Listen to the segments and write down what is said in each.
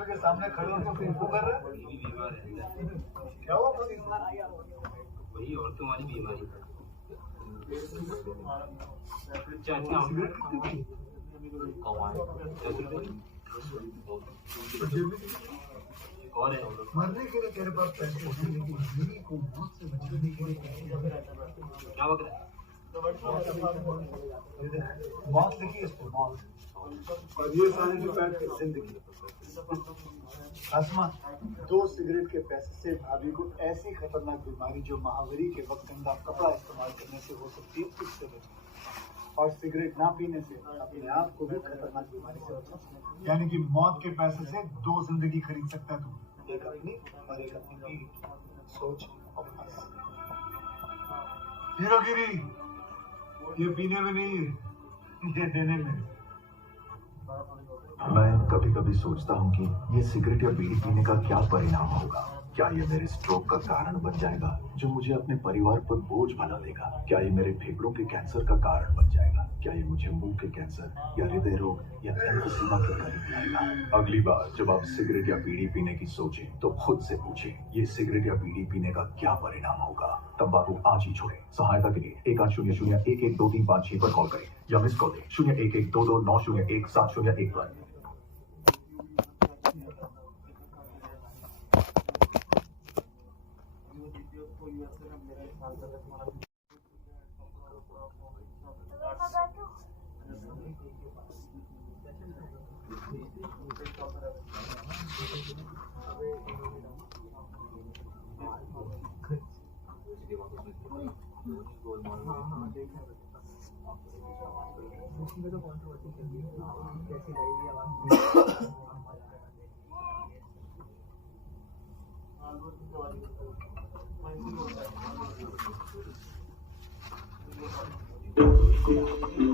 के सामने खड़े होकर फेसबुक कर रहे क्या हुआ? वही और तुम्हारी बीमारी कौन है? मरने के लिए तेरे पास पैसे हैं, लेकिन जिंदगी को मौत से बचाने के लिए क्या वगैरह मौत लिखी इस पर, मौत। और ये सारे जो पैसे जिंदगी। आसमा, 2 सिगरेट के पैसे से भाभी को ऐसी खतरनाक बीमारी जो महावरी के वक्त गंदा कपड़ा इस्तेमाल करने से हो सकती है उससे बचो, और सिगरेट ना पीने से अपने आप को भी खतरनाक बीमारी से बचो। यानी कि मौत के पैसे से 2 जिंदगी खरीद सकता है तू, एक अपनी और एक अपनी बीवी। सोच और बस। हीरोगिरी ये पीने में नहीं, ये देने में। मैं कभी कभी सोचता हूँ कि ये सिगरेट या बीड़ी पीने का क्या परिणाम होगा। क्या ये मेरे स्ट्रोक का कारण बन जाएगा जो मुझे अपने परिवार पर बोझ बना देगा? क्या ये मेरे फेफड़ों के कैंसर का कारण बन जाएगा? क्या ये मुझे मुंह के कैंसर या हृदय रोग या एम्फीसीमा के करीब लाएगा? अगली बार जब आप सिगरेट या बीड़ी पीने की सोचें तो खुद से पूछें, ये सिगरेट या बीड़ी पीने का क्या परिणाम होगा? तंबाकू आज ही छोड़ें। सहायता के लिए 1800-112356 पर कॉल करें या मिस कॉल दें 01122901 पर।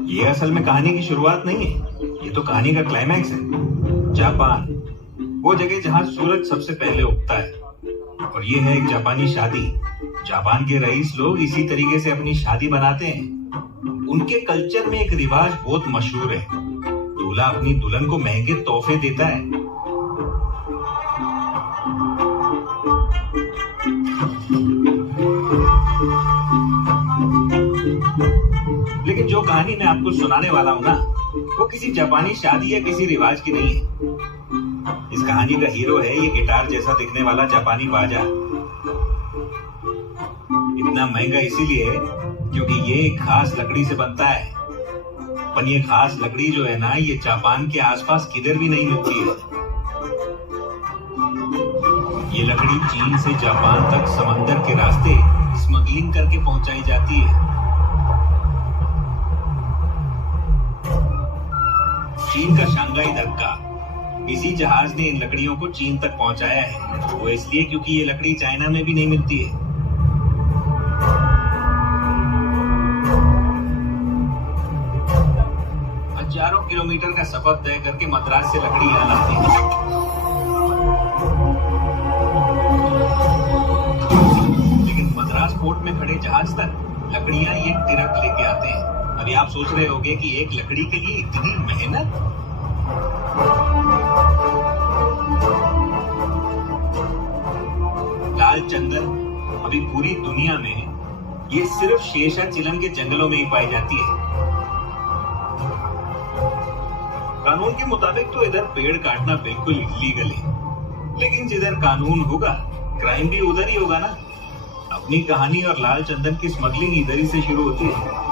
ये असल में कहानी की शुरुआत नहीं है, ये तो कहानी का क्लाइमैक्स है। जापान, वो जगह जहां सूरज सबसे पहले उगता है, और ये है एक जापानी शादी। जापान के रईस लोग इसी तरीके से अपनी शादी बनाते हैं। उनके कल्चर में एक रिवाज बहुत मशहूर है, दूल्हा अपनी दुल्हन को महंगे तोहफे देता है। लेकिन जो कहानी मैं आपको सुनाने वाला हूँ ना, वो किसी जापानी शादी या किसी रिवाज की नहीं है। इस कहानी का हीरो है ये गिटार जैसा दिखने वाला जापानी बाजा। इतना महंगा इसीलिए है क्योंकि ये एक खास लकड़ी से बनता है। पर ये खास लकड़ी जो है ना, ये जापान के आसपास किधर भी नहीं मिलती है। ये लकड़ी चीन से जापान तक समंदर के रास्ते स्मगलिंग करके पहुंचाई जाती है। चीन का शंघाई धक्का, इसी जहाज ने इन लकड़ियों को चीन तक पहुंचाया है। वो इसलिए क्योंकि ये लकड़ी चाइना में भी नहीं मिलती है। हजारों किलोमीटर का सफर तय करके मद्रास से लकड़ी यहाँ लाते हैं। लेकिन मद्रास पोर्ट में खड़े जहाज तक लकड़ियां ये ट्रक लेके आते हैं। अभी आप सोच रहे होंगे कि एक लकड़ी के लिए इतनी मेहनत। लाल चंदन अभी पूरी दुनिया में ये सिर्फ शेषाचिलम के जंगलों में ही पाई जाती है। कानून के मुताबिक तो इधर पेड़ काटना बिल्कुल इलीगल है, लेकिन जिधर कानून होगा क्राइम भी उधर ही होगा ना। अपनी कहानी और लाल चंदन की स्मगलिंग इधर ही से शुरू होती है।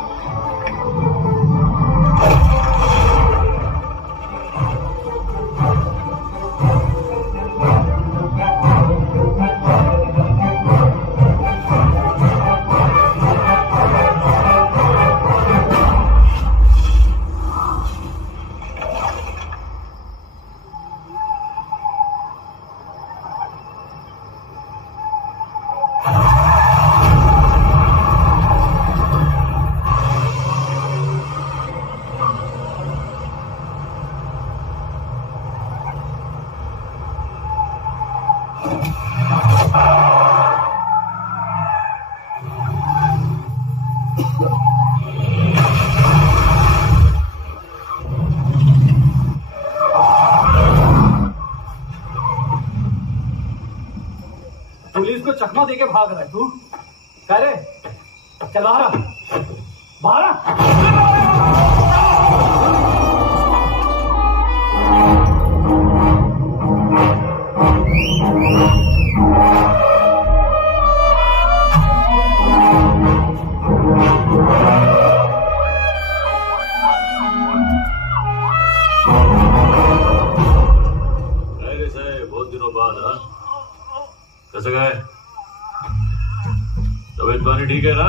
चकमा देके भाग रहा है तू। कह रे चल बाहर आ, बाहर आ। अरे साहेब बहुत दिनों बाद हाँ कैसे गए तबीयत पानी ठीक है ना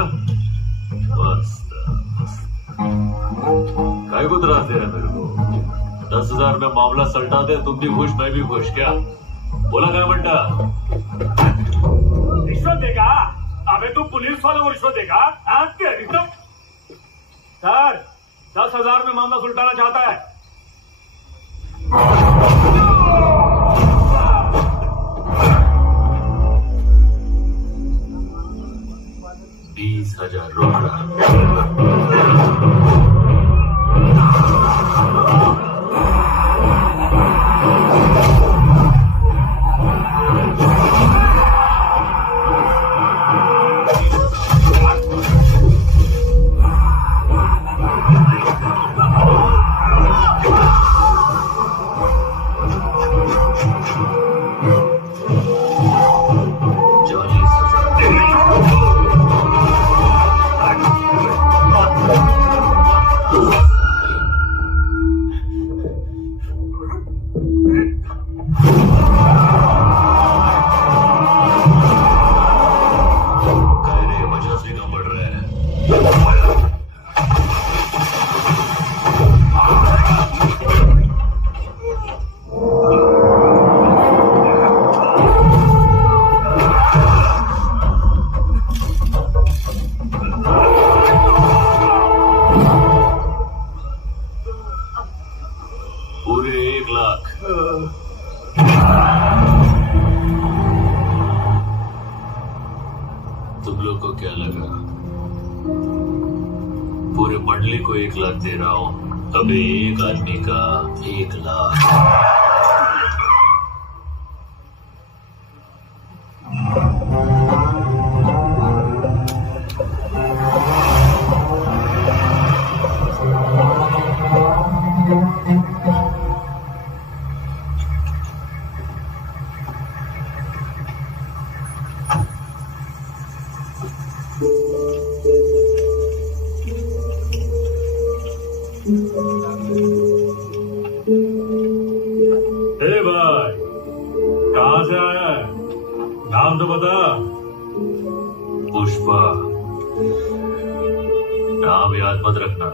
मस्त काय को त्रास दे रहा है मेरे को 10,000 में मामला सलटा दे तुम भी खुश मैं भी खुश क्या बोला काय म्हणता रिश्वत देगा अबे तू पुलिस वालों को रिश्वत देगा हाँ क्या रिश्वत सर 10,000 में मामला सुलटाना चाहता है 20,000 रोकड़ा पूरे 1 लाख तुम लोग को क्या लगा पूरे मंडली को 1 लाख दे रहा हूं अबे एक आदमी का 1 लाख भाई कहाँ से आया है नाम तो बता पुष्पा नाम याद मत रखना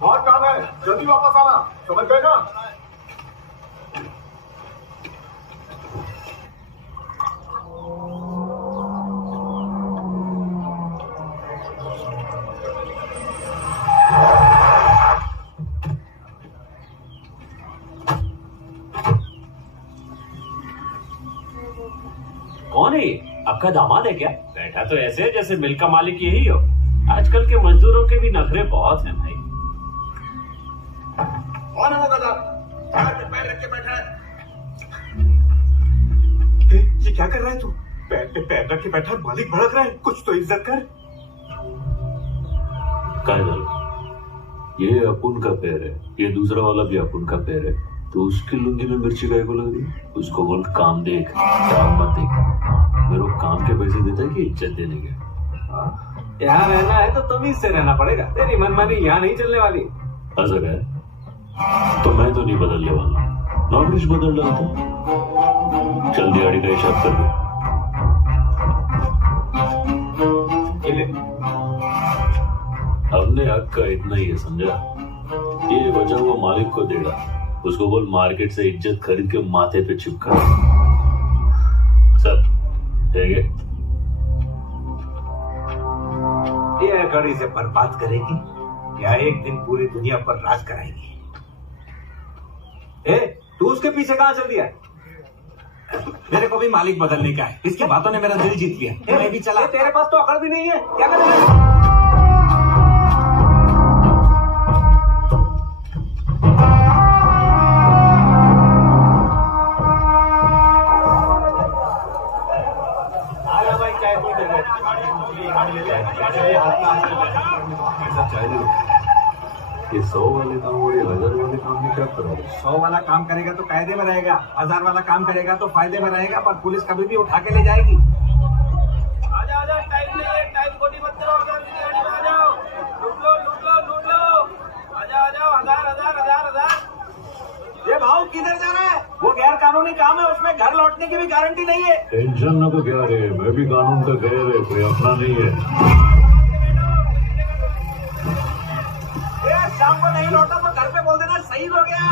बहुत काम है जल्दी वापस आना समझ गए ना कौन है ये? आपका दामाद है क्या? बैठा तो ऐसे जैसे मिल का मालिक यही हो। आजकल के मजदूरों के भी नखरे बहुत हैं भाई। कौन है वो गधा पैर पे पैर रख के बैठा है ये क्या कर रहा है तू पैर पे पैर रख के बैठा है मालिक भड़क रहा है कुछ तो इज्जत कर कायदल ये अपुन का पैर है ये दूसरा वाला भी अपुन का पैर है तो उसकी लुंगी में मिर्ची काय को लग रही उसको बोल काम देख काम मत देख मेरे को काम के पैसे देता है कि इज्जत देने के यहाँ रहना है तो तमीज से रहना पड़ेगा। तेरी मनमानी यहाँ नहीं चलने वाली। ऐसा क्या तो मैं तो नहीं बदलने वाला नौकरी बदल डालता चल दिहाड़ी का हिसाब कर दे अपने हक का इतना ही है समझा ये बचा हुआ मालिक को देगा उसको बोल मार्केट से इज्जत खरीद के माथे पे चिपका सब ठीक है ये कड़ी से बर्बाद करेगी या एक दिन पूरी दुनिया पर राज कराएगी? ए, तू उसके पीछे कहां चल दिया? मेरे को भी मालिक बदलने का है। इसकी बातों ने मेरा दिल जीत लिया। मैं भी चला। तेरे पास तो अकड़ भी नहीं है, क्या करेगा? ये 100 वाले काम और ये 1000 वाले काम में क्या करोगे? 100 वाला काम करेगा तो कायदे में रहेगा, 1000 वाला काम करेगा तो फायदे में रहेगा, पर पुलिस कभी भी उठा के ले जाएगी। आजा आजा, टाइम नहीं है, टाइम खोटी मत करो, अगर मेरी गाड़ी में आ जाओ, लूट लो लूट लो लूट लो, आजा आ जाओ, 1000 ये भाव किधर जा रहा है? वो गैर कानूनी काम है, उसमें घर लौटने की भी गारंटी नहीं है। टेंशन ना को क्या रे, मैं भी कानून का गैर है, कोई अपना नहीं है। शाम को नहीं लौटा तो घर पे बोल देना शहीद हो गया।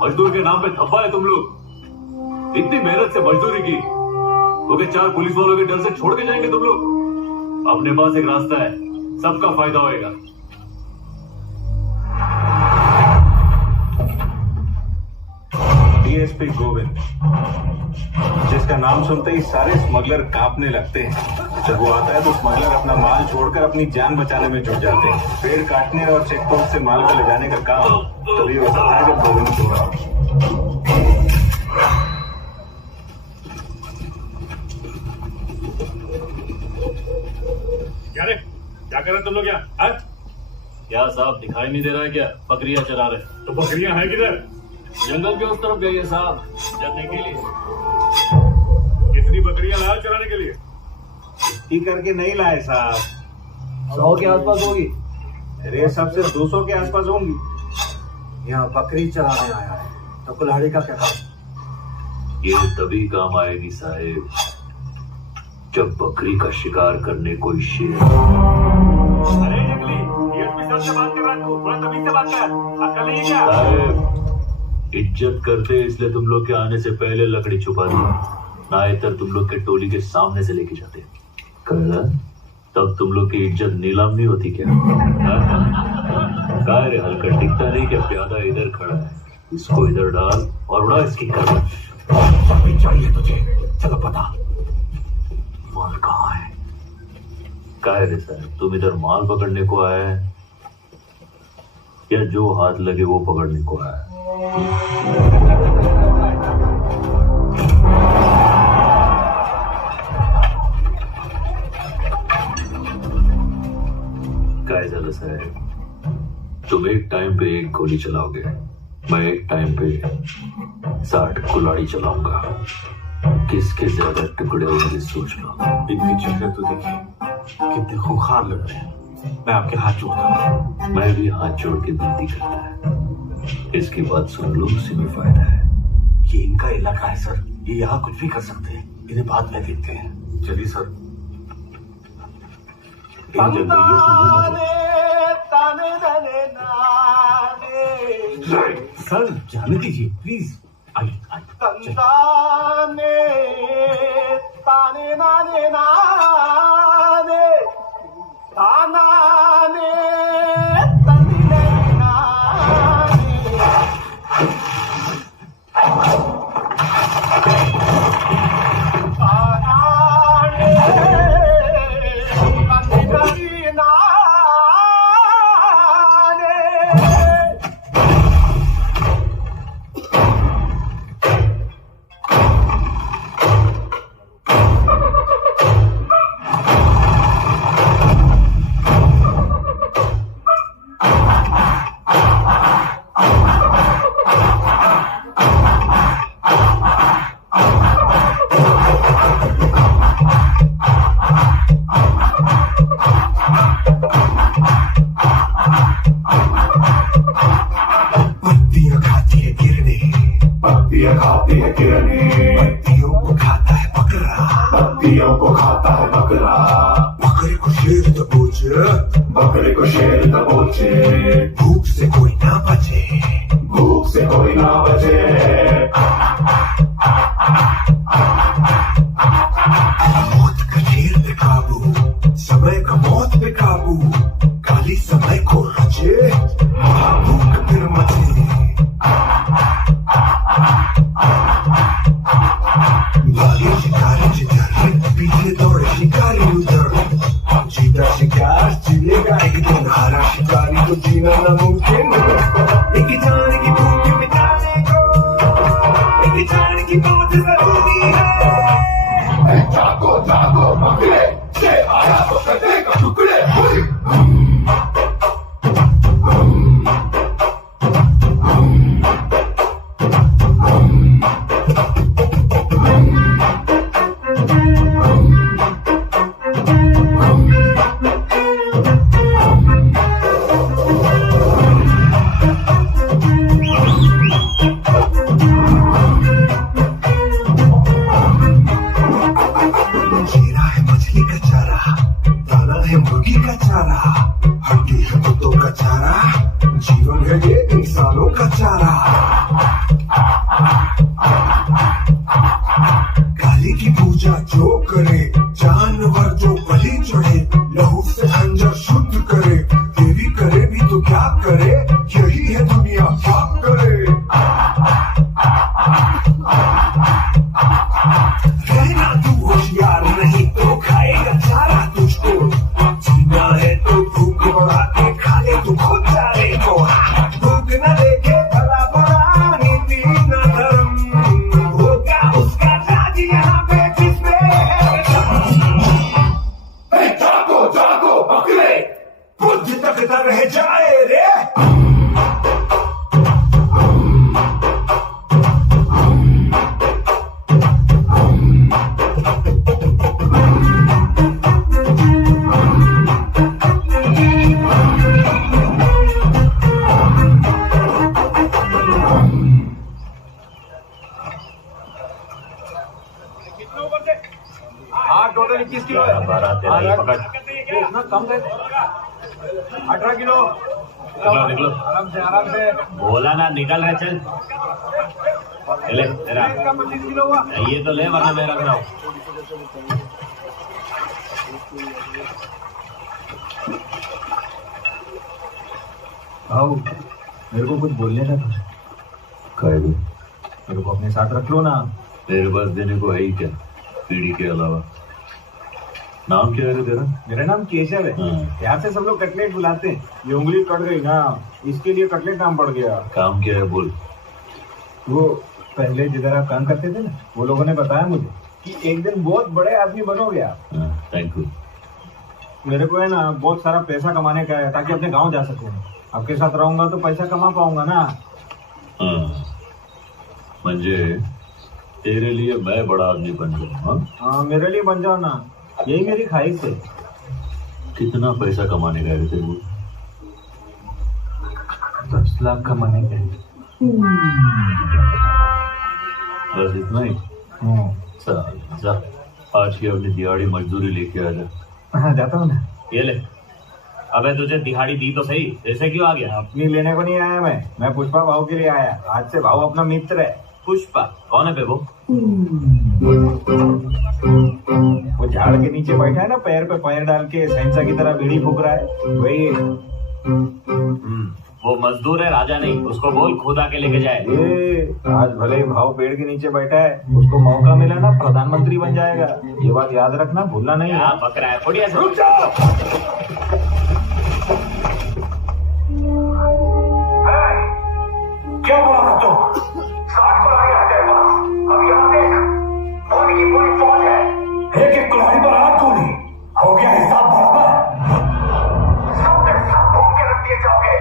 मजदूर के नाम पे धब्बा है तुम लोग। इतनी मेहनत से मजदूरी की, तो 4 पुलिस वालों के डर से छोड़ के जाएंगे तुम लोग? अपने पास एक रास्ता है, सबका फायदा होएगा। डीएसपी गोविंद, जिसका नाम सुनते ही सारे स्मगलर कांपने लगते हैं। जब वो आता है तो स्मगलर अपना माल छोड़कर अपनी जान बचाने में जुट जाते हैं। पेड़ काटने और चेक पोस्ट से माल को ले जाने का काम तभी हो सकता है जब गोविंद सो रहा हो। क्या कर रहे तुम लोग यहाँ? क्या साहब दिखाई नहीं दे रहा है क्या? बकरियां चरा रहे। तो बकरियां हैं किधर? जंगल के उस तरफ गई है साहब, चरने के लिए। कितनी बकरियां लाया चराने के लिए? इतनी करके नहीं लाए साहब, 100 के आसपास होगी। मेरे सबसे 200 के आसपास होंगी। यहाँ बकरी चराने आया है तो कुल्हाड़ी का क्या काम? ये तभी काम आएगी साहेब, जब बकरी का शिकार करने कोई शेर। अरे जंगली, डीएसपी सर से बात कर रहा है तू, थोड़ा तमीज से बात कर। अक्ल नहीं है क्या? साहेब, इज्जत करते इसलिए तुम लोग के आने से पहले लकड़ी छुपा दी, नाहीतर तुम लोग के टोली के सामने से लेके जाते। कहा तब तुम लोग की इज्जत नीलाम नहीं होती क्या? काय रे हल्का टिकता नहीं क्या? प्यादा इधर खड़ा है, इसको इधर डाल और उड़ा इसकी गर्दन। चाहिए तुझे, चलो पता माल कहाँ है? काय रे साहब, तुम इधर माल पकड़ने को आए हैं या जो हाथ लगे वो पकड़ने को आया है? काय झालं साहेब, तुम एक टाइम पे एक गोली चलाओगे, मैं एक टाइम पे 60 कुल्हाड़ी चलाऊंगा। किसके ज्यादा टुकड़े होंगे सोच लो। इनकी चेहरे तो देखिए कितने खूंखार लग रहे हैं। मैं आपके हाथ जोड़ता हूँ। मैं भी हाथ जोड़ के विनती करता है, इसकी बात सुन लो, उसी में फायदा है। ये इनका इलाका है सर, ये यहाँ कुछ भी कर सकते हैं। इन्हें बाद में देखते हैं। चलिए सर। इन जंगलियों को मुंह मत सर, जाने दीजिए प्लीज। आइए आइए। पत्तियों को खाता है बकरा, पत्तियों को खाता है बकरा। बकरे को शेर दबोचे, बकरे को शेर दबोचे। भूख से कोई ना बचे, भूख से कोई ना बचे। मौत का शेर पे काबू, समय का मौत पे काबू। काली समय को रचे, महाभूख फिर मचे। भागे शिकारी जिधर, पीछे दौड़े शिकारी उधर। जीता शिकार जीलेगा एक दिन, हारा शिकारी तो जीना नामुमकिन। एक जान की भूख मिटाने को, एक जान की बात जरूरी है। जागो जागो बकरे, से आया तो कटेगा टुकड़े। टोटल 21 किलो है। 18 किलो। निकलो आराम से बोला ना, निकल रहे। चल ले तेरा 25 किलो हुआ। ये तो ले, वरना मैं रख रहा हूँ। आओ, मेरे को कुछ बोलने का था। कायदे मेरे को अपने साथ रख लो ना। मेरे पास देने को है ही क्या, पीढ़ी के अलावा। नाम क्या है तेरा? मेरा नाम केशव है। यहाँ से सब लोग कटलेट बुलाते हैं। ये उंगली कट गई ना, इसके लिए कटलेट नाम पड़ गया। काम क्या है बोल। वो पहले जिधर आप काम करते थे ना, वो लोगों ने बताया मुझे कि एक दिन बहुत बड़े आदमी बनोगे आप। Thank you. मेरे को है ना बहुत सारा पैसा कमाने का है, ताकि अपने गाँव जा सकूँ। आपके साथ रहूंगा तो पैसा कमा पाऊंगा ना। हाँ, म्हणजे तेरे लिए मैं बड़ा आदमी बन जाऊँ। हाँ, मेरे लिए बन जाओ ना, यही मेरी ख्वाहिश है। कितना पैसा कमाने का है तेरे को? 10 लाख कमाने का है। बस इतना ही? चल जा, आज की अपनी दिहाड़ी मजदूरी लेके आ जा। हाँ, जाता हूँ ना। ये ले। अबे तुझे दिहाड़ी दी तो सही, ऐसे क्यों आ गया? अपनी लेने को नहीं आया मैं पुष्पा भाव के लिए आया। आज से भाव अपना मित्र है। पुष्पा कौन है बे वो? वो झाड़ के नीचे बैठा है ना, पैर पे पैर डाल के सैंसा की तरह बीड़ी फूक रहा है, वही है। वो मजदूर है, राजा नहीं। उसको बोल खुद आके लेके जाए। आज भले ही भाव पेड़ के नीचे बैठा है, उसको मौका मिला ना प्रधानमंत्री बन जाएगा। ये बात याद रखना, भूलना नहीं है। बक रहा है, बढ़िया से। रुक जाओ। क्या बोला था तू? 60 कुल्हाड़ी आ जाए बस। अब यहाँ देख, गोली की पूरी फौज है। एक कुल्हाड़ी पर 8 गोली, हो गया हिसाब बराबर। सब के सब भून के रख दिए जाओगे।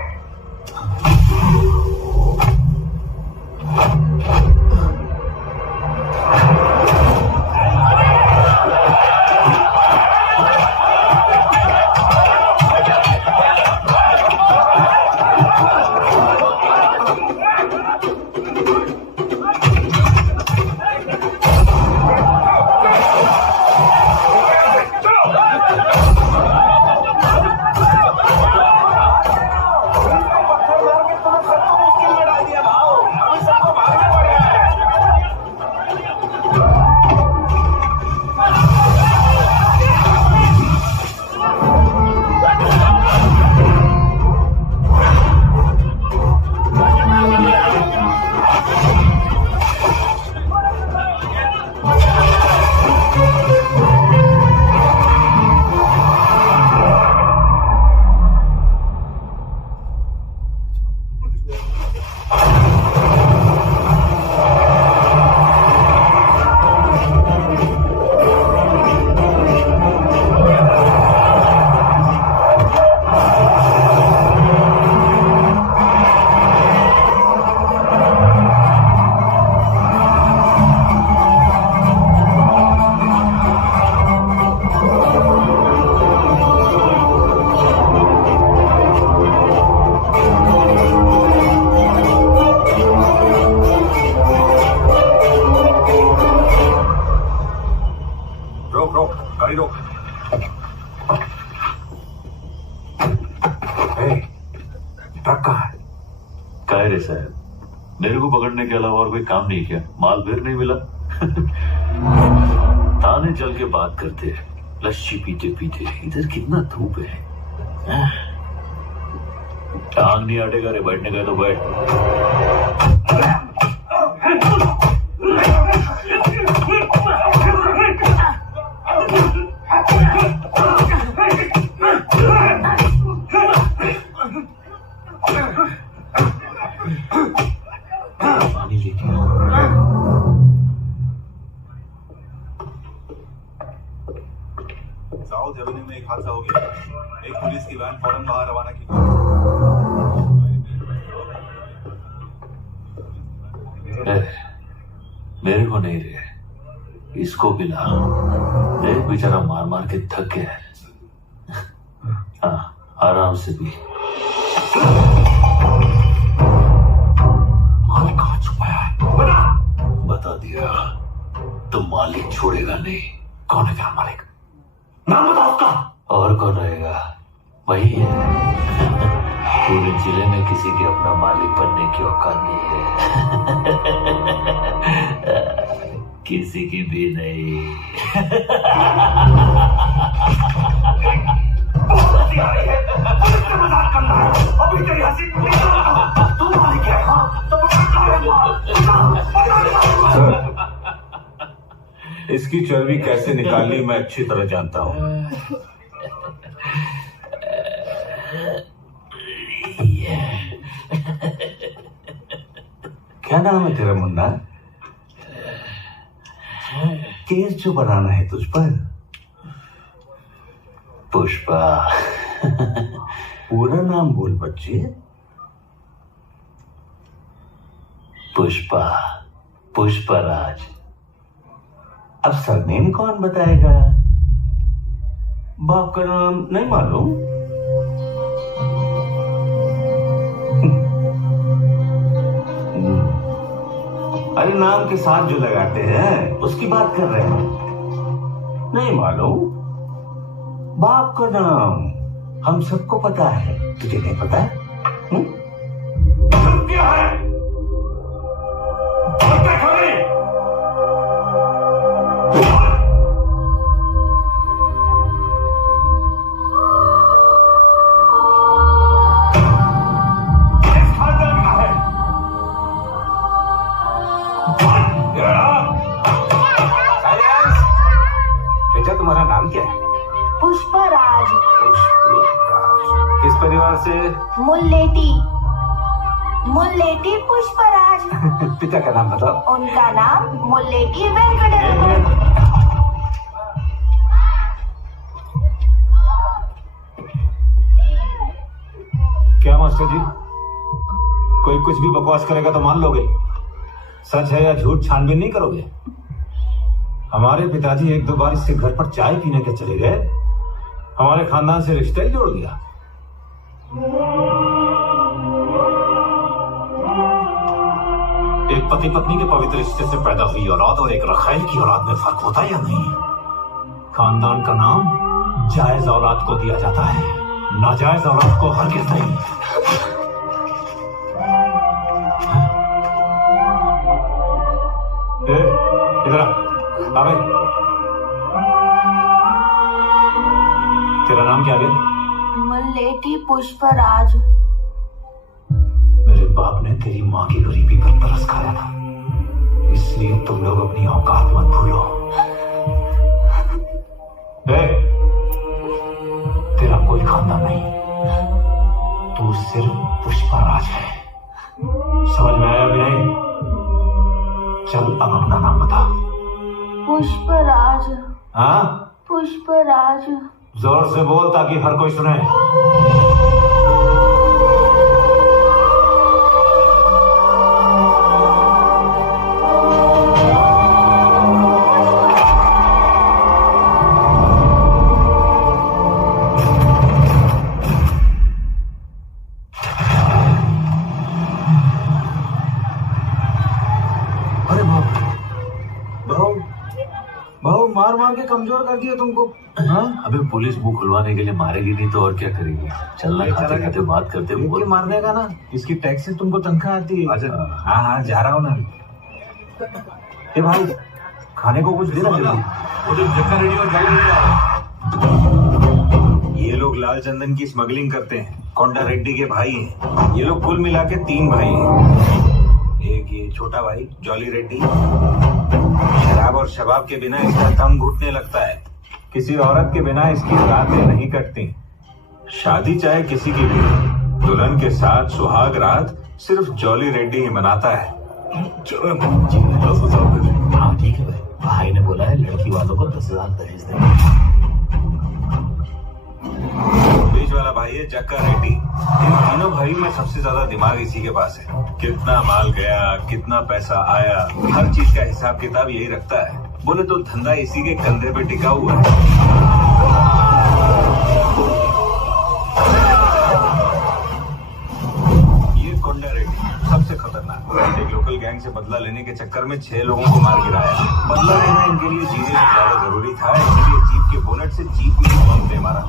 काय रे साहब, मेरे को पकड़ने के अलावा और कोई काम नहीं किया? माल फिर नहीं मिला? ताने चल के बात करते, लस्सी पीते पीते। इधर कितना धूप है। टांग नहीं अटेगा रे, बैठने का तो बैठ। पानी लेके साउथ एवेन्यू में एक हादसा हो गया। एक पुलिस की वैन फौरन बाहर रवाना की। मेरे को नहीं रे, इसको पिला। देख बेचारा मार मार के थक गया है। हाँ, आराम से पी। माल कहाँ छुपाया है? बता दिया तो मालिक छोड़ेगा नहीं। कौन है क्या मालिक? नाम बता उसका। और कौन रहेगा? वही है। पूरे जिले में किसी के अपना मालिक बनने की औकात नहीं है। किसी की भी नहीं। मजाक करना है। अभी तेरी हंसी तू मालिक है। हाँ, तो सर, इसकी चर्बी कैसे निकालनी मैं अच्छी तरह जानता हूँ। क्या नाम है तेरा मुन्ना? केस जो बनाना है तुझ पर? पुष्पा। पूरा नाम बोल बच्चे। पुष्पा, पुष्पराज। अब सरनेम कौन बताएगा? बाप का नाम नहीं मालूम? अरे नाम के साथ जो लगाते हैं उसकी बात कर रहे हैं। नहीं मालूम? बाप का नाम हम सबको पता है, तुझे नहीं पता? क्या है? और क्या खबरें? किस खानदान का है? बेटा तुम्हारा नाम क्या है? पुष्पराज। किस परिवार से? मुल्लेटी। मुल्लेटी पुष्पराज। पिता का नाम बताओ। उनका नाम मुल्लेटी वेंकटरमण। क्या मास्टर जी, कोई कुछ भी बकवास करेगा तो मान लोगे? सच है या झूठ छानबीन नहीं करोगे? हमारे पिताजी एक दो बार इससे घर पर चाय पीने के चले गए, हमारे खानदान से रिश्ता ही जोड़ दिया। एक पति पत्नी के पवित्र रिश्ते से पैदा हुई औलाद और एक रखाइल की औलाद में फर्क होता है या नहीं? खानदान का नाम जायज औलाद को दिया जाता है, नाजायज औलाद को हरगिज़ नहीं। इधर आ बे। तेरा नाम क्या है? मुल्लेटी पुष्पराज। मेरे बाप ने तेरी माँ की गरीबी पर तरस खाया था, इसलिए तुम लोग अपनी औकात मत भूलो। तेरा कोई खानदान नहीं, तू सिर्फ पुष्पराज है। समझ में आया भी नहीं? चल अब अपना नाम बता। पुष्पराज। हाँ, पुष्पराज। जोर से बोल ताकि हर कोई सुने। मार मार के कमजोर कर दिया तुमको। हाँ? अबे पुलिस मुंह खुलवाने के लिए मारेगी नहीं तो और क्या करेगी? चलना खाते खाते बात करते ये मारने का ना, इसकी टैक्स से तुमको तनख्वाह आती है। अच्छा, हाँ हाँ जा रहा हूँ ना। ए भाई, खाने को कुछ देना जल्दी। ये लोग लाल चंदन की स्मगलिंग करते हैं, कोंडा रेड्डी के भाई हैं। ये लोग कुल मिला के 3 भाई हैं। एक ये छोटा भाई जॉली रेड्डी, शराब और शबाब के बिना इसका दम घुटने लगता है। किसी औरत के बिना इसकी रातें नहीं कटती। शादी चाहे किसी की भी, दुल्हन के साथ सुहाग रात सिर्फ जॉली रेड्डी ही मनाता है। चलो हाँ ठीक है भाई, भाई ने बोला है लड़की वालों को 10,000 दहेज देना। बीच वाला भाई है जक्का रेड्डी। इन तीनों भाई में सबसे ज्यादा दिमाग इसी के पास है। कितना माल गया, कितना पैसा आया, हर चीज का हिसाब किताब यही रखता है। बोले तो धंधा इसी के कंधे पे टिका हुआ है। ये कोंडा रेड्डी सबसे खतरनाक। एक लोकल गैंग से बदला लेने के चक्कर में 6 लोगों को मार गिराया। बदला लेना इनके लिए जीने से ज्यादा जरूरी था, इसलिए जीप के बोनट से जीप में बम दे मारा।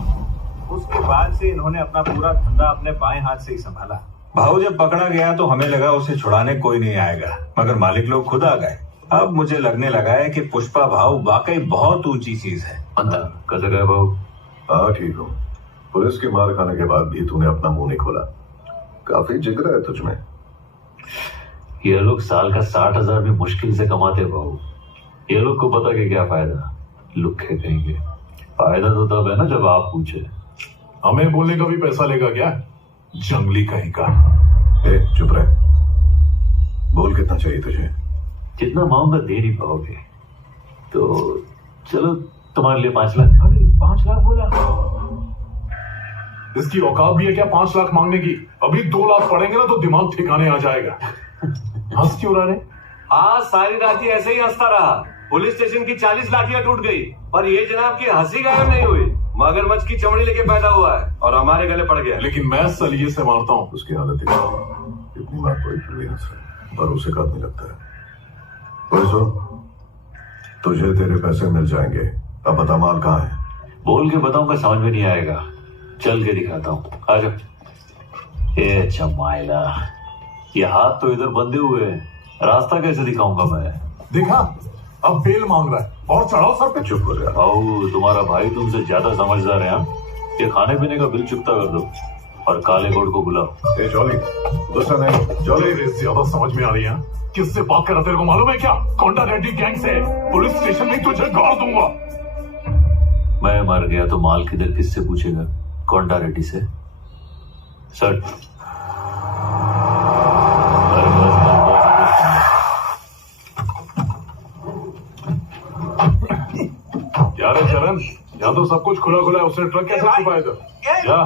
उसके बाद से इन्होंने अपना पूरा धंधा अपने बाएं हाथ से ही संभाला। भाऊ जब पकड़ा गया तो हमें लगा उसे छुड़ाने कोई नहीं आएगा, मगर मालिक लोग खुद आ गए। अब मुझे लगने लगा है कि पुष्पा भाऊ वाकई बहुत ऊंची चीज है। अंदर कैसे गए भाऊ? हाँ ठीक हूँ। पुलिस की मार खाने के बाद भी तूने अपना मुंह नहीं खोला, काफी जिगरा है तुझमें। ये लोग साल का 60,000 भी मुश्किल से कमाते भाऊ। ये लोग को पता कि क्या फायदा, लुक्खे कहेंगे। फायदा तो तब है ना जब आप पूछे। हमें बोलने का भी पैसा लेगा क्या? जंगली कहीं का। चुप रहे। बोल कितना चाहिए तुझे? जितना मांगूंगा दे नहीं पाओगे तो चलो तुम्हारे लिए 5 लाख। अरे 5 लाख बोला? इसकी औकात भी है क्या 5 लाख मांगने की? अभी 2 लाख पड़ेंगे ना तो दिमाग ठिकाने आ जाएगा। हंस क्यों रहा है? हाँ, सारी रात ही ऐसे ही हंसता रहा। पुलिस स्टेशन की 40 लाठियां टूट गई, पर ये जनाब की हंसी गायब नहीं हुई। मगरमच्छ की चमड़ी लेके पैदा हुआ है और हमारे गले पड़ गया। लेकिन मैं सलीके से मारता हूँ। उसकी हालत इतनी बात कोई फिर भी हंस रहा है, भरोसे का आदमी लगता है। तुझे तेरे पैसे मिल जाएंगे। अब बता माल कहाँ है? बोल के बताऊंगा समझ में नहीं आएगा, चल के दिखाता हूँ। आजा। ये चमाइला, ये हाथ तो इधर बंधे हुए हैं, रास्ता कैसे दिखाऊंगा मैं? देखा, अब बेल मांग रहा है और चढ़ाओ सर पे। चुप हो गया। भाऊ, तुम्हारा भाई तुमसे ज्यादा समझदार है। ये खाने पीने का बिल चुकता कर दो और काले कोट को बुलाओ। ए जॉली, गुस्सा नहीं। जॉली, ज्यादा समझ में आ रही है। किससे बात कर रहा, तेरे को मालूम है क्या? कोंडा रेड्डी गैंग से। पुलिस स्टेशन में तुझे गाड़ दूंगा। मैं मर गया तो माल किधर किससे पूछेगा? कोंडा रेड्डी से। सर यार चरण, यहाँ तो सब कुछ खुला खुला है। उसने ट्रक कैसे छुपाया था? क्या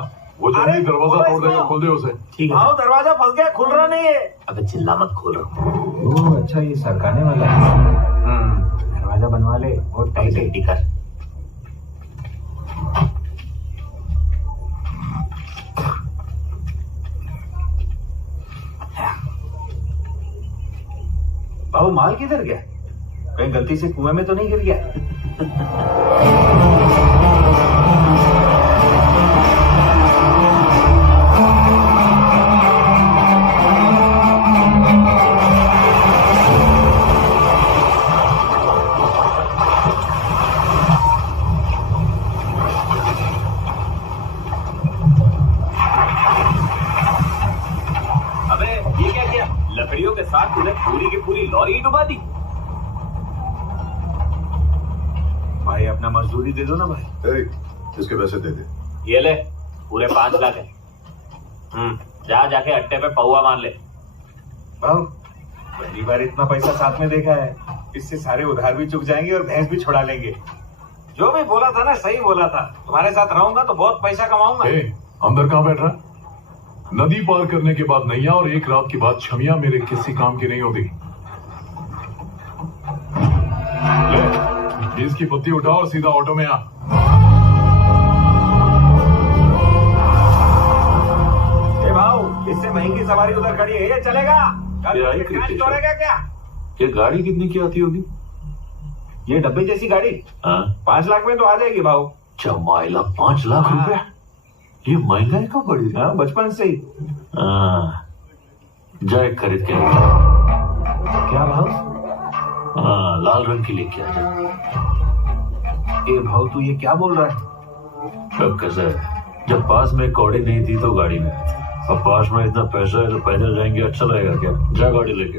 वो जल्दी दरवाजा तोड़ देगा, खोल दे उसे। ठीक है। आओ, दरवाजा फंस गया, खुल रहा नहीं है। अबे चिल्ला मत, खोल रहा हूँ। ओह अच्छा, ये सरकाने वाला है। दरवाजा बनवा ले और टाइट टाइट कर। बाबू, माल किधर गया? कहीं गलती से कुएं में तो नहीं गिर गया? अबे ये क्या किया? लकड़ियों के साथ तूने पूरी की पूरी लॉरी डुबा दी। भाई अपना मजदूरी दे दो ना भाई। इसके पैसे दे दे। ये ले, पूरे 5 लाख है। जाके अट्टे पे पौवा मार ले। भाऊ, पहली बार इतना पैसा साथ में देखा है। इससे सारे उधार भी चुक जाएंगे और भैंस भी छुड़ा लेंगे। जो भी बोला था ना, सही बोला था। तुम्हारे साथ रहूंगा तो बहुत पैसा कमाऊंगा। अंदर कहाँ बैठ रहा? नदी पार करने के बाद नैया और एक रात के बाद छमिया मेरे किसी काम की नहीं होती। ले, इसकी पत्ती उठाओ और सीधा ऑटो में आ। भाऊ, इससे महंगी सवारी उधर खड़ी है, ये चलेगा? छोड़ेगा क्या? ये गाड़ी कितने की आती होगी? ये डब्बे जैसी गाड़ी 5 लाख में तो आ जाएगी भाऊ। चमाइला, 5 लाख रुपया? ये महंगाई कब बढ़ी? बचपन से ही। जाए खरीद के। क्या भाव? लाल रंग की लेके आ जा। ए भाऊ, तू ये क्या बोल रहा है? अब कैसा है, जब पास में कौड़ी नहीं थी तो गाड़ी में, अब पास में इतना पैसा है तो पैदल जाएंगे, अच्छा लगेगा क्या? जा गाड़ी लेके।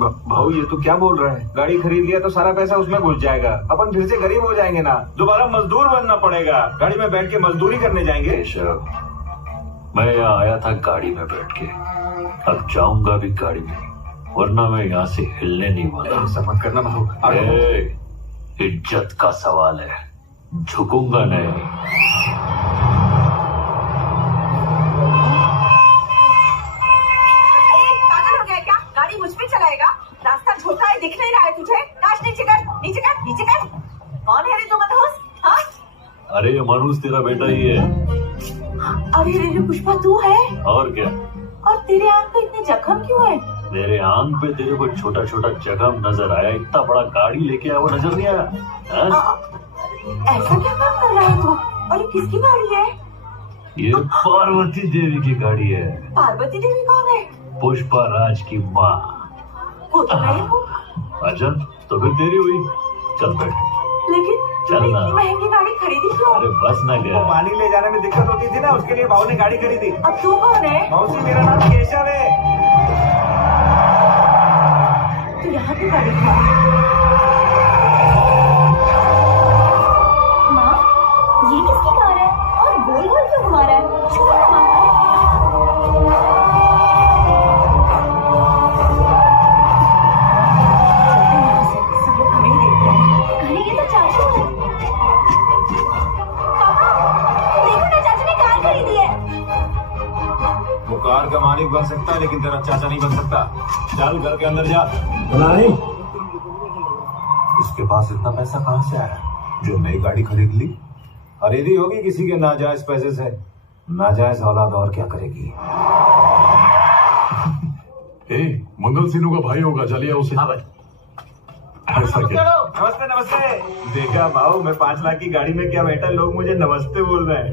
भाऊ, ये तो क्या बोल रहा है? गाड़ी खरीद लिया तो सारा पैसा उसमें घुस जाएगा, अपन फिर से गरीब हो जाएंगे ना। दोबारा मजदूर बनना पड़ेगा। गाड़ी में बैठ के मजदूरी करने जाएंगे। मैं यहाँ आया था गाड़ी में बैठ के, अब जाऊंगा भी गाड़ी में, वरना मैं यहाँ से हिलने नहीं वाला। ऐसा मत करना भाऊ। इज्जत का सवाल है, झुकूंगा नहीं। पागल हो गया क्या? गाड़ी मुझ पे चलाएगा? रास्ता छोटा है, दिख नहीं रहा है तुझे? काश नीचे कर, नीचे कर, नीचे कर। कौन है रे तू मनहूस? हाँ? अरे ये मनहूस तेरा बेटा ही है। अरे रे पुष्पा, तू है? और क्या? और तेरे आंख पे इतने जख्म क्यों है? मेरे आंख पे तेरे को छोटा छोटा जख्म नजर आया, इतना बड़ा गाड़ी लेके आया वो नजर नहीं आया? ऐसा क्या काम कर रहा है तू? और ये किसकी गाड़ी है? ये पार्वती देवी की गाड़ी है। पार्वती देवी कौन है? पुष्पा राज की माँ। वो तो मैं हूँ। अच्छा, तो फिर तेरी हुई। चल बैठ। लेकिन तूने इतनी महंगी गाड़ी खरीदी क्यों? अरे बस ना गया। पानी ले जाने में दिक्कत होती थी ना, उसके लिए भाव ने गाड़ी खरीदी। अब तू कौन है? मौसी, मेरा नाम केशव है। तू यहाँ की गाड़ी था? माँ, ये किसकी कार है? और गोल गोल क्यों घुमा रहा है? छोड़ ना माँ। सब लोग हमें ही देख रहे हैं। अरे ये तो चाचू है। पापा, देखो ना, चाचू ने कार खरीदी है। बन सकता है लेकिन तेरा चाचा नहीं बन सकता। चल घर के अंदर जा। नहीं, इसके पास इतना पैसा कहां से आया जो नई गाड़ी खरीद ली? खरीदी होगी किसी के नाजायज पैसे से। नाजायज औलाद और क्या करेगी? मंगल सिन्हू का भाई होगा, चलिए उसे। हाँ भाई। ऐसा क्या? नमस्ते नमस्ते। देखा भाऊ, मैं 5 लाख की गाड़ी में क्या बैठा, लोग मुझे नमस्ते बोल रहे हैं।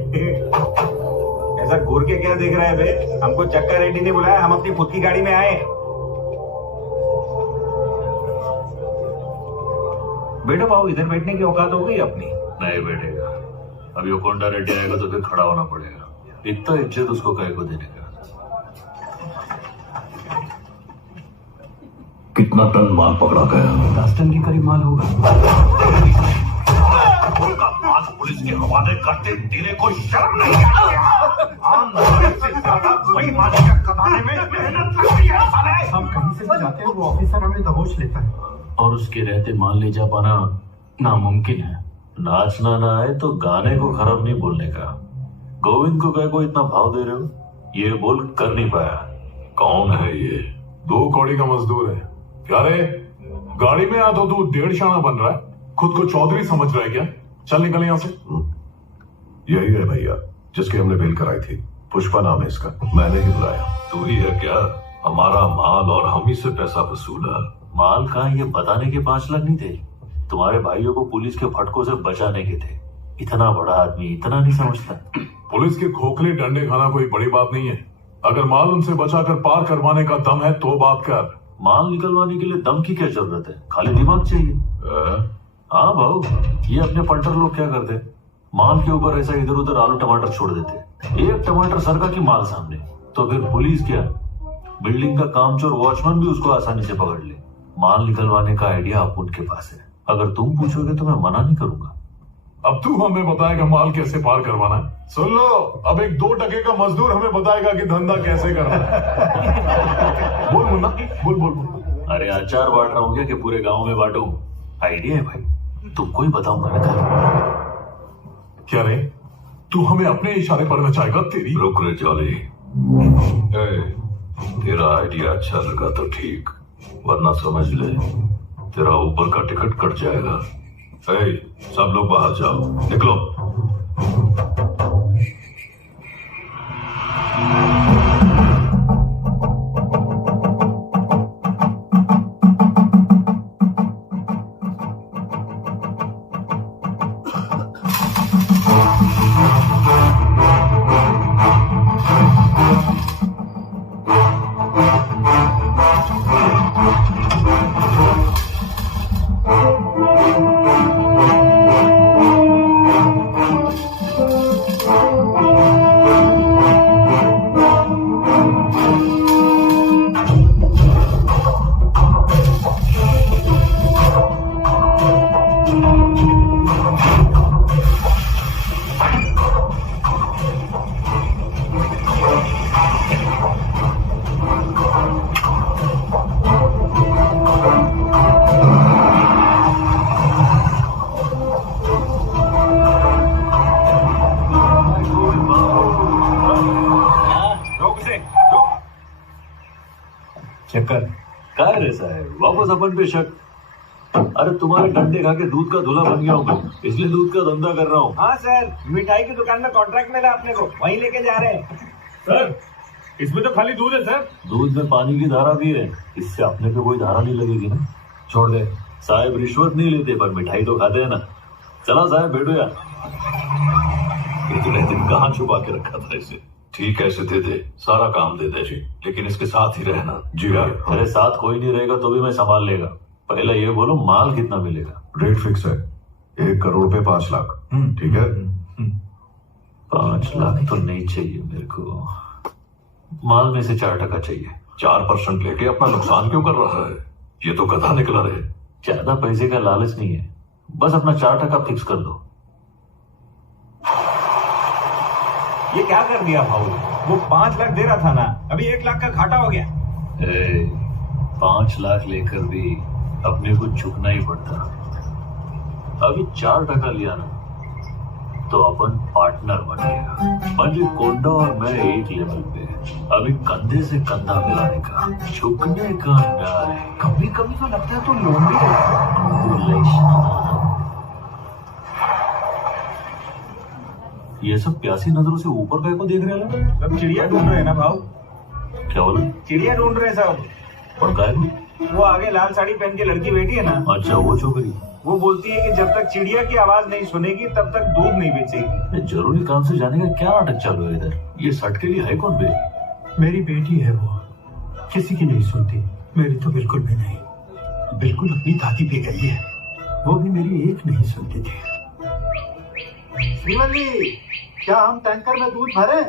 ऐसा घूर के क्या देख रहा है बे? हमको चक्का रेड्डी ने बुलाया, हम अपनी खुद की गाड़ी में आए। बेटा भाऊ, इधर बैठने की औकात हो गई अपनी? नहीं बैठेगा। अभी वो कोंडा रेड्डी आएगा तो फिर खड़ा होना पड़ेगा। इतना इज्जत उसको कहे को देने का। कितना टन माल पकड़ा गया? 10 टन के करीब माल होगा। माल पुलिस के हवाले करते तेरे को शर्म नहीं आती? आंदोलन से ज्यादा वही माल कमाने में मेहनत लगती है साले। हम कहीं से भी जाते हैं, वो ऑफिसर हमें दबोच लेता है। और उसके रहते मान ले जा पाना नामुमकिन है। नाचना ना आए तो गाने को खराब नहीं बोलने का। गोविंद को कहे को इतना भाव दे रहे हो? ये बोल कर नहीं पाया। कौन है ये? 2 कौड़ी का मजदूर है। क्या रे, गाड़ी में आ तो तू 1.5 शाना बन रहा है, खुद को चौधरी समझ रहा है क्या? चल निकल यहाँ से। यही है भैया जिसकी हमने बेल कराई थी। पुष्पा नाम है इसका, मैंने ही बुलाया। तू ही है क्या? हमारा माल और हम ही से पैसा वसूला। माल कहाँ, ये बताने के 5 लाख नहीं थे? तुम्हारे भाइयों को पुलिस के फटकों से बचाने के थे। इतना बड़ा आदमी इतना नहीं समझता। पुलिस के खोखले डंडे खाना कोई बड़ी बात नहीं है। अगर माल उनसे बचाकर पार करवाने का दम है तो बात कर। माल निकलवाने के लिए दम की क्या जरूरत है? खाली दिमाग चाहिए। हाँ भाऊ, ये अपने पंटर लोग क्या करते? माल के ऊपर ऐसा इधर उधर आलू टमाटर छोड़ देते। एक टमाटर सरका की माल सामने तो फिर पुलिस क्या, बिल्डिंग का कामचोर वॉचमैन भी उसको आसानी से पकड़ ले। माल निकलवाने का आइडिया अब उनके पास है। अगर तुम पूछोगे तो मैं मना नहीं करूंगा। अब तू हमें बताएगा माल कैसे पार करवाना है? सुन लो, अब एक 2 टके का मजदूर हमें बताएगा कि धंधा कैसे करना है। बोल मुन्ना, बोल बोल बोल। अरे अचार बांट रहा हूँ क्या कि पूरे गांव में बांटूं? आइडिया है भाई, तुमको ही बताऊंगा ना कल। क्या रे, तू हमें अपने इशारे पर नचाएगा? तेरी रुक रे जॉली। तेरा आइडिया अच्छा लगा तो ठीक, वरना समझ ले तेरा ऊपर का टिकट कट जाएगा। सब लोग बाहर जाओ, निकलो। चक्कर क्या रे साहब, वापस अपन पे शक। अरे तुम्हारे डंडे खा के दूध का धुला बन गया हूँ मैं, इसलिए दूध का धंधा कर रहा हूँ। हाँ सर, मिठाई की दुकान में कॉन्ट्रैक्ट मिला अपने को, वहीं लेके जा रहे हैं। सर इसमें तो खाली दूध है सर। दूध में पानी की धारा भी है, इससे अपने पे कोई धारा नहीं लगेगी ना। छोड़ दे साहब, रिश्वत नहीं लेते पर मिठाई तो खाते हैं ना। चला साहब बैठो यार। इतने दिन कहाँ छुपा के रखा था इसे? ठीक है, इसे दे दे, सारा काम दे दे जी, लेकिन इसके साथ ही रहना। जी हाँ। मेरे साथ कोई नहीं रहेगा तो भी मैं संभाल लेगा। पहले ये बोलो माल कितना मिलेगा? रेट फिक्स है, 1 करोड़ पे 5 लाख। ठीक है? 5 लाख तो नहीं चाहिए मेरे को, माल में से 4% चाहिए। 4% लेके अपना नुकसान क्यों कर रहा है? ये तो गधा निकला रहे। ज्यादा पैसे का लालच नहीं है, बस अपना 4% फिक्स कर दो। ये क्या कर दिया भाऊ? वो 5 लाख दे रहा था ना, अभी 1 लाख का घाटा हो गया। 5 लाख लेकर भी अपने को झुकना ही पड़ता। अभी 4% लिया ना तो अपन पार्टनर बन गया। पंडित कोंडा और मैं एक लेवल पे। अभी कंधे से कंधा मिलाने का, झुकने का डर है। कभी कभी तो लगता है तो लोमड़ी है। ये सब प्यासी नजरों से ऊपर का को देख रहे हैं। सब चिड़िया ढूंढ रहे हैं ना भाव। क्या बोला? चिड़िया ढूंढ रहे हैं सब। और काय को? वो आगे लाल साड़ी पहन के लड़की बैठी है ना। अच्छा, वो छोकरी। वो बोलती है कि जब तक चिड़िया की आवाज नहीं सुनेगी तब तक दूध नहीं बेचेगी। ये जरूरी काम से जाने का क्या नाटक चालू है इधर? ये सट के लिए है कौन बे? मेरी बेटी है वो, किसी की नहीं सुनती। मेरी तो बिल्कुल भी नहीं, बिल्कुल अपनी दादी पे गई है। वो भी मेरी एक नहीं सुनती थी। श्रीमती, क्या हम टैंकर में दूध भरें?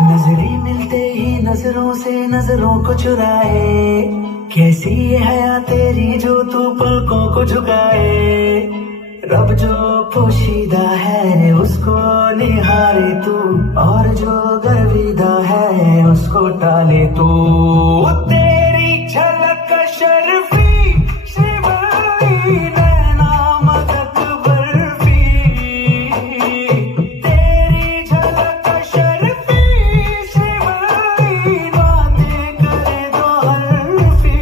नजरें मिलते ही नजरों से नजरों को चुराए, कैसी ये हया तेरी जो तू पलकों को झुकाए। रब जो पोशीदा है उसको निहारे तू, और जो गर्विदा है उसको टाले तू। तेरी झलक शर्फी शिवली नैना मदक बर्फी, तेरी झलक शर्फी शिवली बातें करे दो हरफी।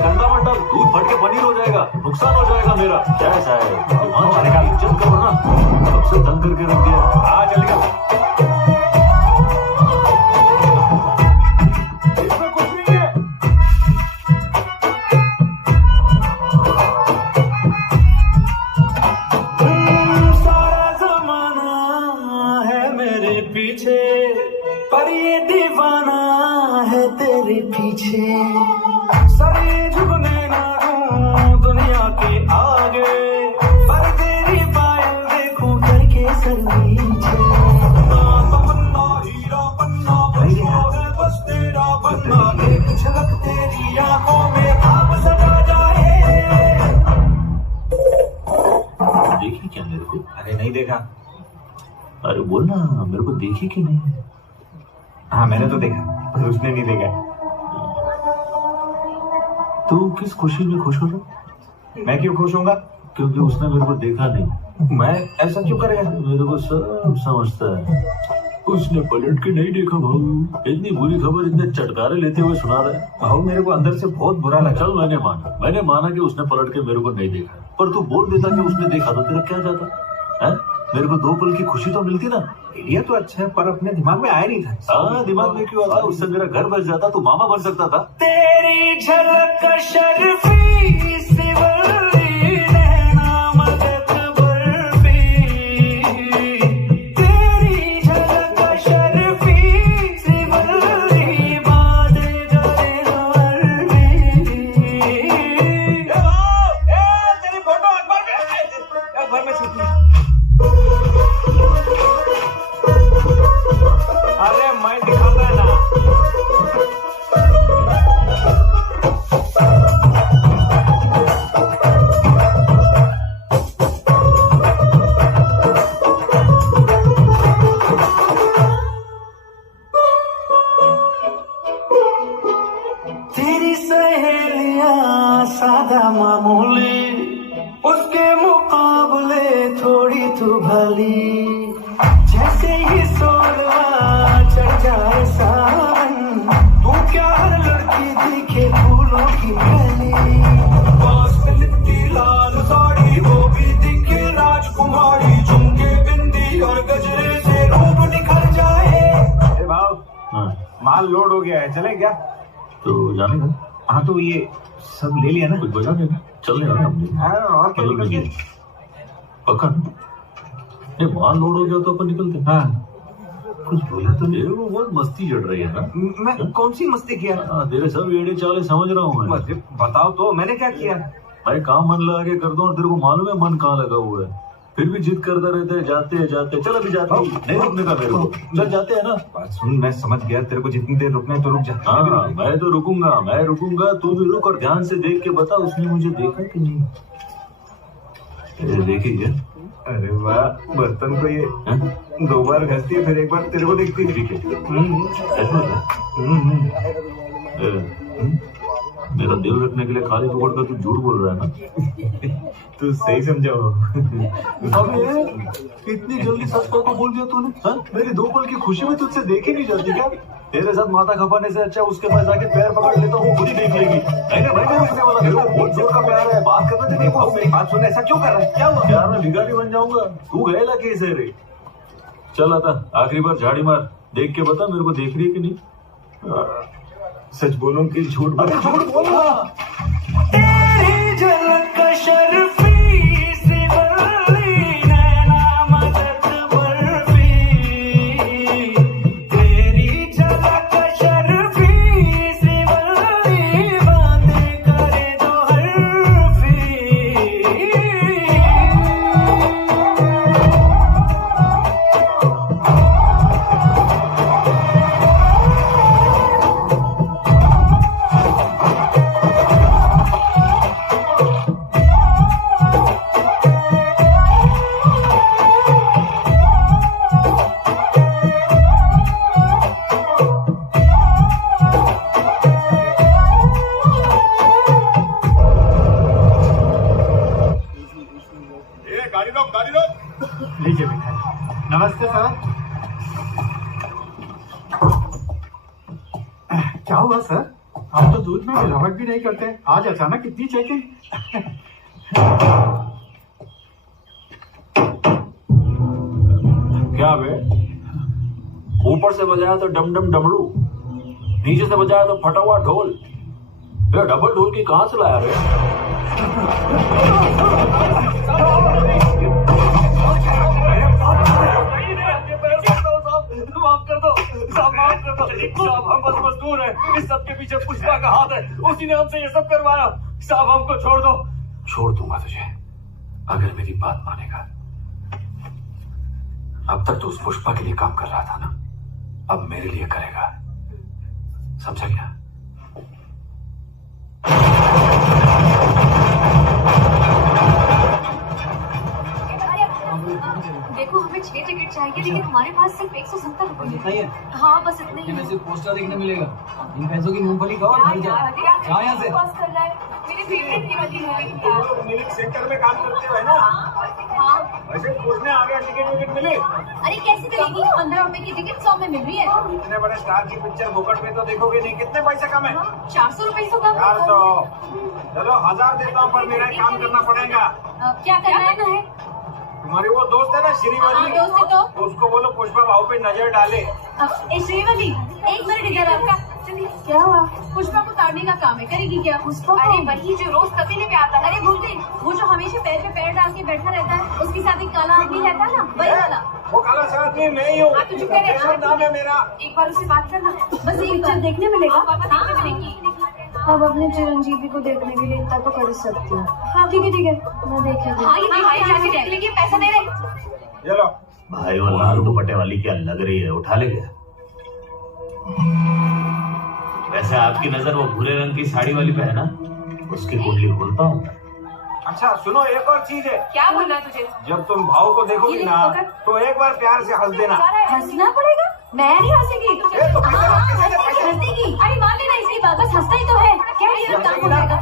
गंदा मत डाल, दूध फट के पनीर हो जाएगा, नुकसान हो जाएगा मेरा। क्या ऐसा है? दुकान वाले का इज्जत करो ना, सबसे तंग करके रख दिया। हाँ चल गया। इसमें कुछ नहीं है। सारा जमाना है मेरे पीछे, पर ये दीवाना है तेरे पीछे। सरे झुकने ना दूं दुनिया के आगे, पर तेरी पायल देखूं करके सर नीचे। हीरा पन्ना बस तेरा बनना, एक झलक तेरी आंखों में खाब सजा जाए। देखी क्या मेरे को? अरे नहीं देखा। अरे बोल ना, मेरे को देखी कि नहीं? हाँ मैंने तो देखा, पर उसने नहीं देखा। तू किस खुशी में खुश हो रहा? मैं क्यों खुश होऊंगा? क्योंकि उसने मेरे को देखा नहीं। मैं ऐसा क्यों करेगा? मेरे को सब समझता है। उसने पलट के नहीं देखा भाऊ। इतनी बुरी खबर इतने चटकारे लेते हुए सुना रहा है। भाऊ मेरे को अंदर से बहुत बुरा लगा। चल मैंने माना कि उसने पलट के मेरे को नहीं देखा, पर तू बोल देता कि उसने देखा तो तेरा क्या जाता है? मेरे को 2 पल की खुशी तो मिलती ना। आइडिया तो अच्छा है, पर अपने दिमाग में आया नहीं था। हाँ, दिमाग में क्यों आता? उससे मेरा घर बस जाता, तू मामा बन सकता था। तेरी झलक शर्फी शिवली नैना मदक बर्फी, तेरी झलक शर्फी शिवली बातें करे तेरी फोटो अखबार में छपी। अरे मैं दिखाता है ना। तेरी सहेलियां सादा मामूली, उसके मुकाबले थोड़ी तू भली। जैसे ही सोलवा चढ़ जाए सावन, तू क्या हर लड़की दिखे फूलों की गली। लिट्टी लाल साड़ी वो भी दिखे राजकुमारी, झुमके बिंदी और गजरे से रूप निखर जाए। भाव माल लोड हो गया है, चले क्या? तो जाने का? हाँ तो ये सब ले लिया ना? कुछ बचा नहीं, चल रहे हैं। और क्या निकल गया? पक्का ये माल लोड हो गया तो अपन निकलते। हाँ कुछ बोला तो नहीं। वो बहुत मस्ती चढ़ रही है ना। मैं कौन सी मस्ती किया? तेरे सब एड़े चाले समझ रहा हूँ मैं। बताओ तो मैंने क्या किया? भाई काम मन लगा के कर दो, और तेरे को मालूम है मन कहाँ लगा हुआ है। फिर भी जिद करता रहता है, जाते हैं चल अभी जाते हैं, नहीं रुकने का मेरे को, चल जाते हैं ना। बात सुन, मैं समझ गया तेरे को जितनी देर रुकना है तो रुक जा। हाँ मैं तो रुकूंगा, तू भी रुक और ध्यान से देख के बता उसने मुझे देखा कि नहीं। देखी क्या? अरे वाह, बर्तन को ये 2 बार घसती है फिर 1 बार तेरे को देखती है। ठीक है, मेरा दिल रखने के लिए खाली फोकट का तू झूठ बोल रहा है ना। तू सही समझा हो। इतनी जल्दी सच को बोल दिया तूने। मेरी 2 पल की खुशी में तुझसे देखी नहीं जाती क्या? तेरे साथ माथा खपाने से अच्छा उसके पास जाके पैर पकड़ लेता हूँ, खुद ही देख लेगी। नहीं ना भाई, मेरे को बहुत जोर का प्यार है, बात करने देने को। मेरी बात सुन, ऐसा क्यों कर रहा है? क्या हुआ? यार मैं भिखारी बन जाऊंगा, तू गएला कैसे रे? चल आता आखिरी बार झाड़ी मार, देख के बता मेरे को देख रही है कि नहीं। सच बोलूं कि झूठ बोलूं? झूठ बोला। तेरी झलक शर्फी सिवली नैना मदद बर्फी, तेरी झलक शर्फी सिवली बातें करे जो हर्फी। लीजिए मिठाई। नमस्ते सर। क्या हुआ सर? आप तो दूध में मिलावट भी नहीं करते, आज अचानक इतनी चेकिंग? क्या बे? ऊपर से बजाया तो डम डम डमरू, नीचे से बजाया तो फटा हुआ ढोल। ये डबल ढोल की कहां से लाया रे? माफ कर दो साहब, माफ कर दो साहब, हम बस मजदूर हैं, इस सब के पीछे पुष्पा का हाथ है, उसी ने हमसे ये सब करवाया। साहब हमको छोड़ दो। छोड़ दूंगा तुझे अगर मेरी बात मानेगा। अब तक तो उस पुष्पा के लिए काम कर रहा था ना, अब मेरे लिए करेगा, समझा क्या? देखो हमें 6 टिकट चाहिए, लेकिन हमारे पास सिर्फ 170 रुपए है। हाँ बस इतने ही। सिर्फ पोस्टर देखने मिलेगा, इन पैसों की मूंगफली खाओ और घर जाओ। जाओ यहाँ से। पास कर रहा है, मेरी फेवरेट थी वाली मूवी। मिल्क सेंटर में काम करते हो है ना? हाँ। वैसे पूछने आ गया, टिकट विकेट मिली? अरे कैसे मिलेगी? 15 रुपए की टिकट 100 में मिल रही है। इतने बड़े स्टार की पिक्चर बुकट में तो देखोगे नहीं, कितने पैसे कम है? 400 रुपए से कम। 400। चलो 1000 देता हूँ, पर मेरा काम करना पड़ेगा। क्या करना है? तुम्हारी वो दोस्त है ना श्रीवल्ली, दोस्त है तो उसको बोलो पुष्पा भाव पे नजर डाले। श्रीवल्ली एक मिनट इधर आपका। क्या हुआ? पुष्पा को ताड़ने का काम है, करेगी क्या? पुष्पा? अरे वही जो रोज तबेले पे आता है। अरे भूल गई, वो जो हमेशा पैर पे पैर डाल के बैठा रहता है, उसके साथ एक काला आदमी रहता है ना, वही वाला। वो काला सा आदमी मैं ही हूँ। तो चुप करे, नाम है मेरा। एक बार उससे बात करना, बस एक बार देखने मिलेगा। अब अपने चिरंजीवी को देखने के लिए इतना तो कर सकती हूँ। हाँ ठीक है मैं देखेगी। हाँ ये देख लेगी, पैसा दे रहे। चलो भाई वो लाल दुपट्टे वाली क्या लग रही है, उठा ले गया। वैसे आपकी नजर वो भूरे रंग की साड़ी वाली पे है ना, उसकी कुंडली खोलता हूँ। अच्छा सुनो, एक और चीज है। क्या बोल रहा है तुझे? जब तुम भाव को देखोगी ना, तो एक बार प्यार से हंस देना। हंसना पड़ेगा? मैं नहीं हंसेगी। हंसेगी। अरे मान लेना इसी बात, बस हंसता ही तो है। क्या ये काम हो जाएगा?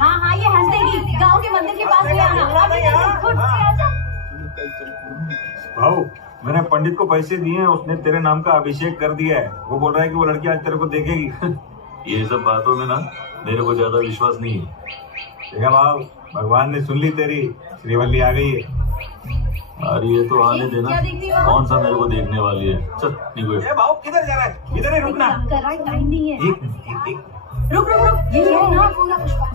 हाँ ये हंस देगी। गाँव के मंदिर के पास ले आना। भाऊ मैंने पंडित को पैसे दिए हैं, उसने तेरे नाम का अभिषेक कर दिया है। वो बोल रहा है कि वो लड़की आज तेरे को देखेगी। ये सब बातों में ना मेरे को ज्यादा विश्वास नहीं है। देखा भाव, भगवान ने सुन ली तेरी, श्रीवल्ली आ गई है। अरे ये तो आने देना, कौन सा मेरे को देखने वाली है। चल निको। भाव किधर जा रहा है? इधर ही रुकना। टाइम नहीं है। रुक ये ना पूरा पुष्पा।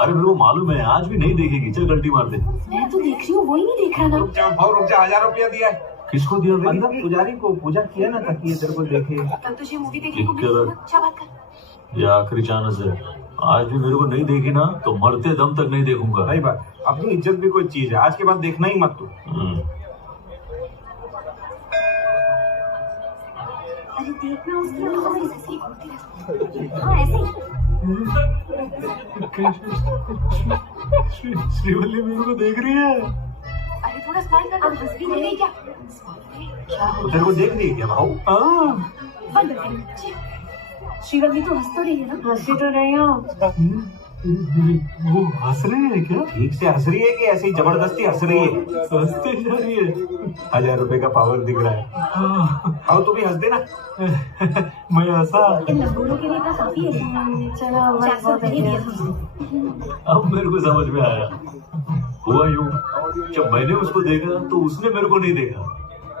अरे मेरे को मालूम है आज भी नहीं देखेगी, चल गलती मार दे। मैं तो देख रही हूँ, वही नहीं देख रहा ना। रुक जा भाव, रुक जा। 1000 रुपया दिया है। किसको दिया? अंदर पुजारी को पूजा किया ना, ताकि ये तेरे को देखे। कल तुझे मूवी देखने को मिली, अच्छा बात कर। ये आखिरी चांस है, आज भी मेरे को नहीं देखी ना तो मरते दम तक नहीं देखूंगा। सही बात, अपनी इज्जत भी कोई चीज है, आज के बाद देखना ही मत तू। अरे देखना उसकी आंखों में ऐसे ही घूरती रहती है। हाँ ऐसे ही। श्रीवल्ली मेरे को देख रही है। अरे थोड़ा स्माइल कर, हंस भी रही क्या? क्या हो तेरे को देख रही है क्या भाऊ? बंद कर। श्रीवल्ली तो हंस तो रही है ना? हंसी तो रही हो। वो हंस रही है क्या? ठीक से हंस रही है कि ऐसे ही जबरदस्ती हंस रही है? हंसते जा रही है। 1000 रुपए का पावर दिख रहा है। आओ तू भी हंस देना। मैं हंसा। इन लंगोरों के लिए इतना काफी है। चलो 400 रुपए दिए अब मेरे को समझ में आया। हुआ यूं, जब मैंने उसको देखा तो उसने मेरे को नहीं देखा,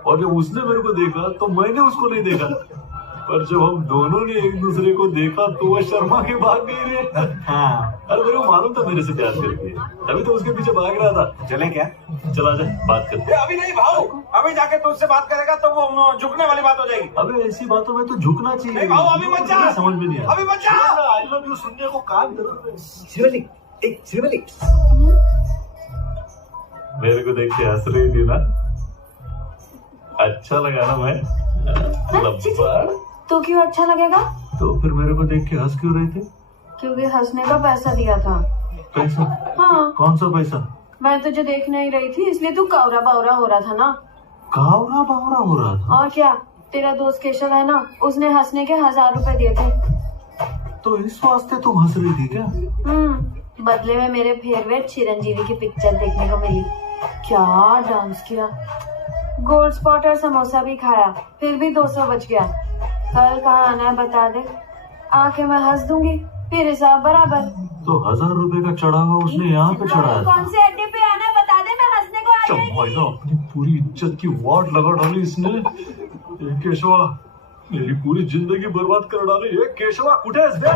और जब उसने मेरे को देखा तो मैंने उसको नहीं देखा। पर जब हम दोनों ने एक दूसरे को देखा तो वह शर्मा के भाग गई रे। हाँ। अरे मेरे को मालूम था मेरे से प्यार करती है, तभी तो उसके पीछे भाग रहा था। चले क्या? चला जा, बात करते। अभी नहीं भाऊ, अभी जाके तो उससे बात करेगा तो वो झुकने वाली बात हो जाएगी। अबे ऐसी बातों में तो झुकना चाहिए। नहीं भाऊ, अभी मत जा। समझ में नहीं आया। अभी मत जा। आई लव यू सुनने को काम कर। श्रीवल्ली, एक श्रीवल्ली, मेरे को देख के हंस रही थी ना, अच्छा लगा ना मैं? लब्बा। तो क्यों अच्छा लगेगा? तो फिर मेरे को देख के हंस क्यों रहे थे? क्योंकि हंसने का पैसा दिया था। पैसा? हाँ। कौन सा पैसा? मैं तुझे देख नहीं रही थी इसलिए तू कावरा बावरा हो रहा था ना। कावरा बावरा हो रहा था? और क्या, तेरा दोस्त केशव है ना, उसने हंसने के 1000 रुपए दिए थे। तो इस वास्ते तुम हंस रही थी क्या? बदले में मेरे फेवरेट चिरंजीवी की पिक्चर देखने को मिली। क्या डांस किया, गोल्ड स्पॉट और समोसा भी खाया, फिर भी 200 बच गया। कल कहाँ आना है बता दे, आके मैं हंस दूंगी, फिर हिसाब बराबर। तो 1000 रुपए का चढ़ावा उसने यहाँ पे चढ़ाया। कौन से अड्डे पे आना है बता दे, मैं हंसने को आ जाएगी। अपनी पूरी इज्जत की वाट लगा डाली इसने। केशवा, मेरी पूरी जिंदगी बर्बाद कर डाली। केशवा कुठे आहेस बे?